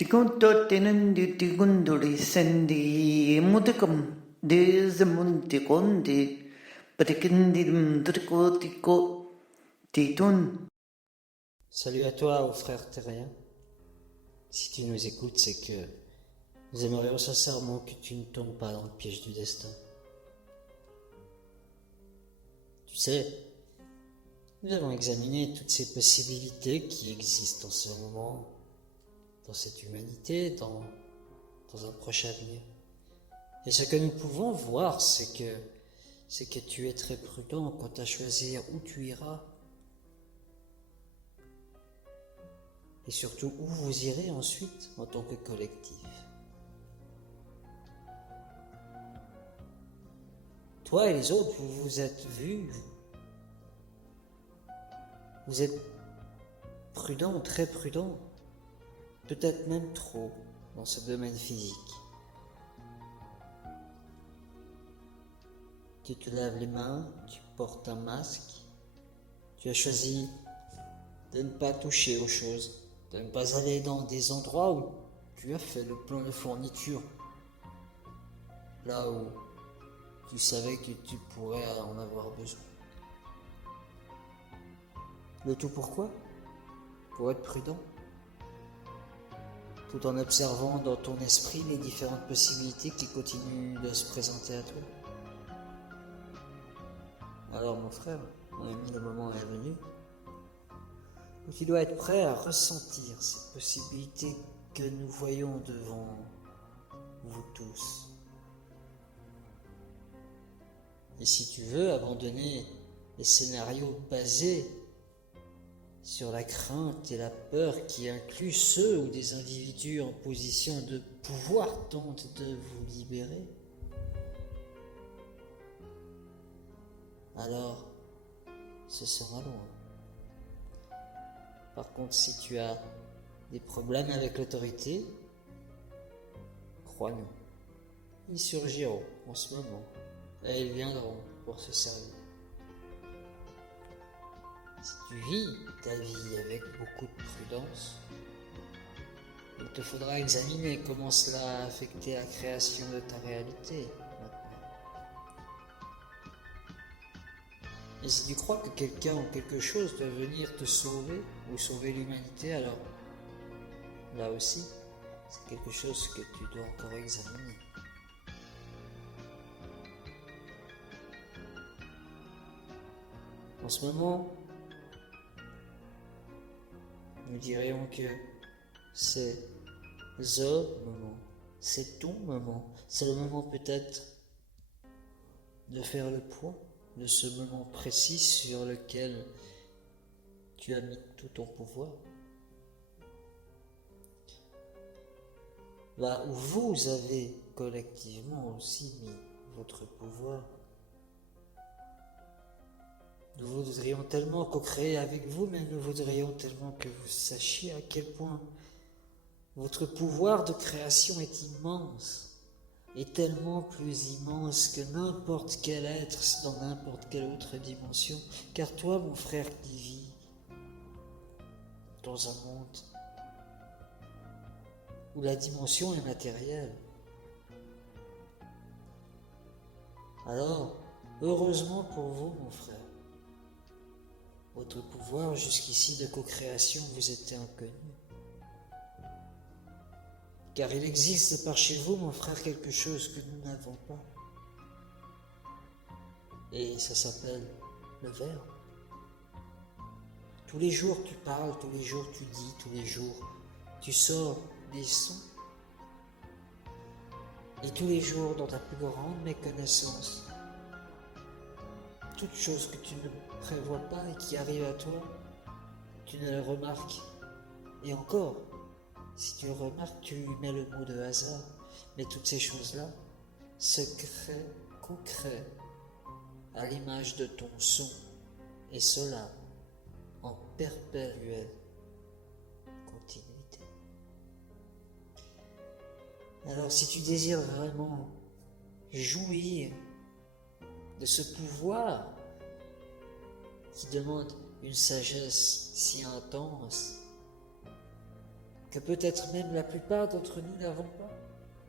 Tikuntotinandi tikunduri sendi mutikam dezamunti kondi patikindim trikotiko titun. Salut à toi, ô frère terrien. Si tu nous écoutes, c'est que nous aimerions sincèrement que tu ne tombes pas dans le piège du destin. Tu sais, nous allons examiner toutes ces possibilités qui existent en ce moment, dans cette humanité, dans un proche avenir. Et ce que nous pouvons voir, c'est que tu es très prudent quant à choisir où tu iras. Et surtout où vous irez ensuite en tant que collectif. Toi et les autres, vous vous êtes vus, vous êtes prudents, très prudents, peut-être même trop dans ce domaine physique. Tu te laves les mains, tu portes un masque, tu as choisi de ne pas toucher aux choses, de ne pas aller dans des endroits où tu as fait le plan de fourniture, là où tu savais que tu pourrais en avoir besoin. Le tout pourquoi ? Pour être prudent, tout en observant dans ton esprit les différentes possibilités qui continuent de se présenter à toi. Alors mon frère, mon ami, le moment est venu où tu dois être prêt à ressentir ces possibilités que nous voyons devant vous tous. Et si tu veux abandonner les scénarios basés sur la crainte et la peur qui incluent ceux où des individus en position de pouvoir tentent de vous libérer, alors ce sera loin. Par contre, si tu as des problèmes avec l'autorité, crois-nous, ils surgiront en ce moment et ils viendront pour se servir. Si tu vis ta vie avec beaucoup de prudence, il te faudra examiner comment cela a affecté la création de ta réalité maintenant. Et si tu crois que quelqu'un ou quelque chose doit venir te sauver ou sauver l'humanité, alors là aussi, c'est quelque chose que tu dois encore examiner. En ce moment, nous dirions que c'est the moment, c'est ton moment, c'est le moment peut-être de faire le point de ce moment précis sur lequel tu as mis tout ton pouvoir. Là où vous avez collectivement aussi mis votre pouvoir. Nous voudrions tellement co-créer avec vous, mais nous voudrions tellement que vous sachiez à quel point votre pouvoir de création est immense, et tellement plus immense que n'importe quel être dans n'importe quelle autre dimension. Car toi, mon frère qui vis dans un monde où la dimension est matérielle, alors, heureusement pour vous, mon frère, votre pouvoir jusqu'ici de co-création vous était inconnu. Car il existe par chez vous, mon frère, quelque chose que nous n'avons pas. Et ça s'appelle le verbe. Tous les jours tu parles, tous les jours tu dis, tous les jours tu sors des sons. Et tous les jours, dans ta plus grande méconnaissance, toute chose que tu ne prévois pas et qui arrive à toi, tu ne le remarques. Et encore, si tu le remarques, tu lui mets le mot de hasard. Mais toutes ces choses-là se créent, co-créent à l'image de ton son. Et cela en perpétuelle continuité. Alors si tu désires vraiment jouir de ce pouvoir qui demande une sagesse si intense, que peut-être même la plupart d'entre nous n'avons pas,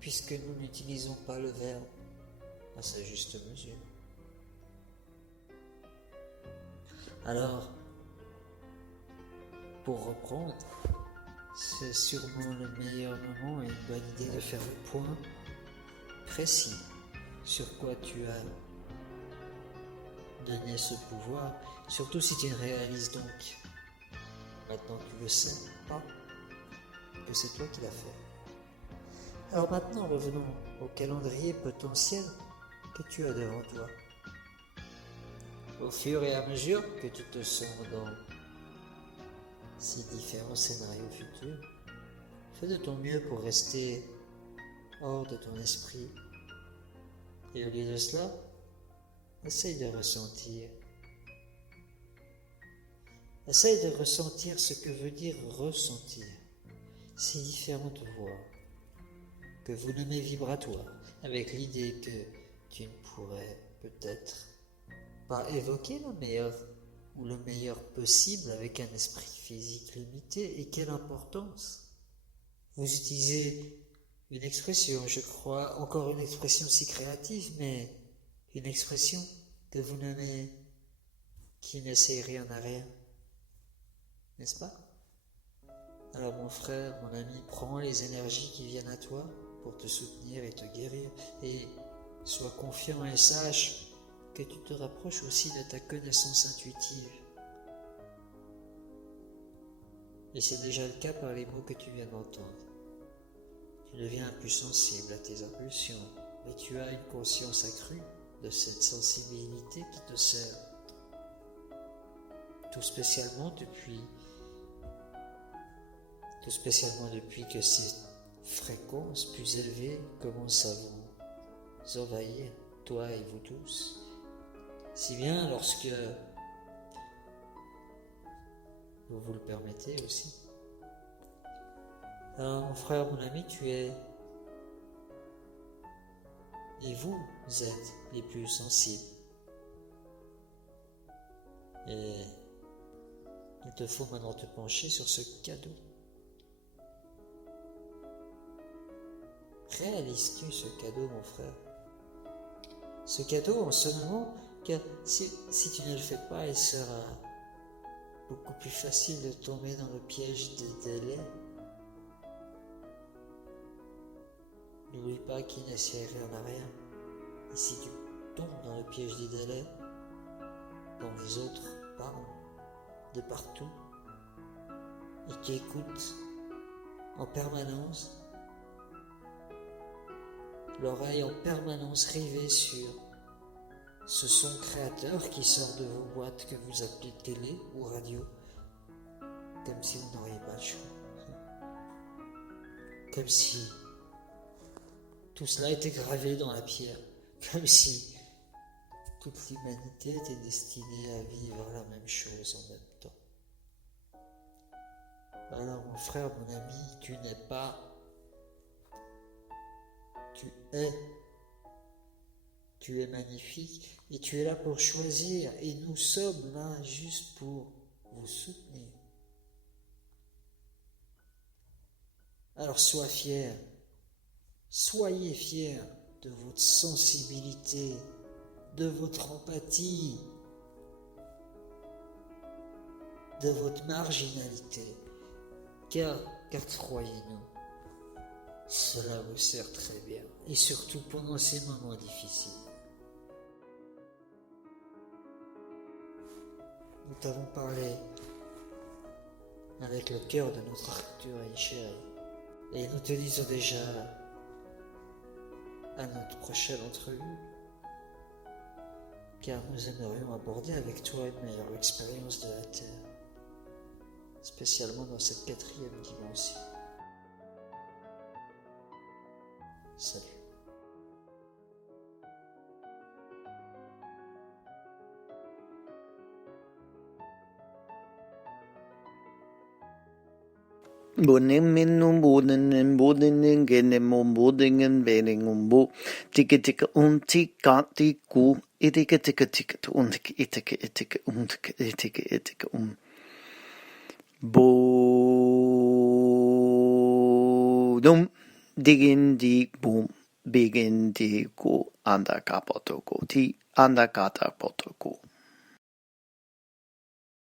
puisque nous n'utilisons pas le verbe à sa juste mesure. Alors, pour reprendre, c'est sûrement le meilleur moment et une bonne idée de faire le point précis sur quoi tu as donné ce pouvoir, surtout si tu réalises donc, maintenant que tu le sais, pas que c'est toi qui l'as fait. Alors maintenant, revenons au calendrier potentiel que tu as devant toi. Au fur et à mesure que tu te sens dans ces différents scénarios futurs, fais de ton mieux pour rester hors de ton esprit. Et au lieu de cela, essaye de ressentir. Essaye de ressentir ce que veut dire ressentir. Ces différentes voix que vous nommez vibratoires, avec l'idée que tu ne pourrais peut-être pas évoquer le meilleur ou le meilleur possible avec un esprit physique limité. Et quelle importance! Vous utilisez une expression, je crois, encore une expression si créative, mais une expression que vous nommez qui ne sait rien à rien, n'est-ce pas? Alors mon frère, mon ami, prends les énergies qui viennent à toi pour te soutenir et te guérir, et sois confiant et sache que tu te rapproches aussi de ta connaissance intuitive. Et c'est déjà le cas par les mots que tu viens d'entendre. Tu deviens plus sensible à tes impulsions, mais tu as une conscience accrue de cette sensibilité qui te sert. Tout spécialement depuis que ces fréquences plus élevées commencent à vous envahir, toi et vous tous. Si bien lorsque vous vous le permettez aussi. Alors mon frère, mon ami, tu es et vous êtes les plus sensibles. Et il te faut maintenant te pencher sur ce cadeau. Réalises-tu ce cadeau, mon frère? Ce cadeau en ce moment, car si tu ne le fais pas, il sera beaucoup plus facile de tomber dans le piège des délais. N'oublie pas qu'il ne sait rien à rien. Et si tu tombes dans le piège des délais, dont les autres parlent de partout, et qui écoutent en permanence, l'oreille en permanence rivée sur ce son créateur qui sort de vos boîtes que vous appelez télé ou radio, comme si vous n'auriez pas le choix. Comme si tout cela était gravé dans la pierre, comme si toute l'humanité était destinée à vivre la même chose en même temps. Alors mon frère, mon ami, tu n'es pas, tu es magnifique et tu es là pour choisir et nous sommes là juste pour vous soutenir. Alors sois fier, soyez fiers de votre sensibilité, de votre empathie, de votre marginalité, car croyez-nous, cela vous sert très bien, et surtout pendant ces moments difficiles. Nous t'avons parlé avec le cœur de notre Arcturien chéri, et nous te disons déjà à notre prochaine entrevue, car nous aimerions aborder avec toi une meilleure expérience de la Terre, spécialement dans cette 4e dimension. Salut. Bonemenu bodenen bodenen genemum bodingen beningumbo ticke ticke tika tiku itike ticke ticke itike itike itike itike bo dum, digin di boom, begin di go anda kapotoko, ti anda kata potoko.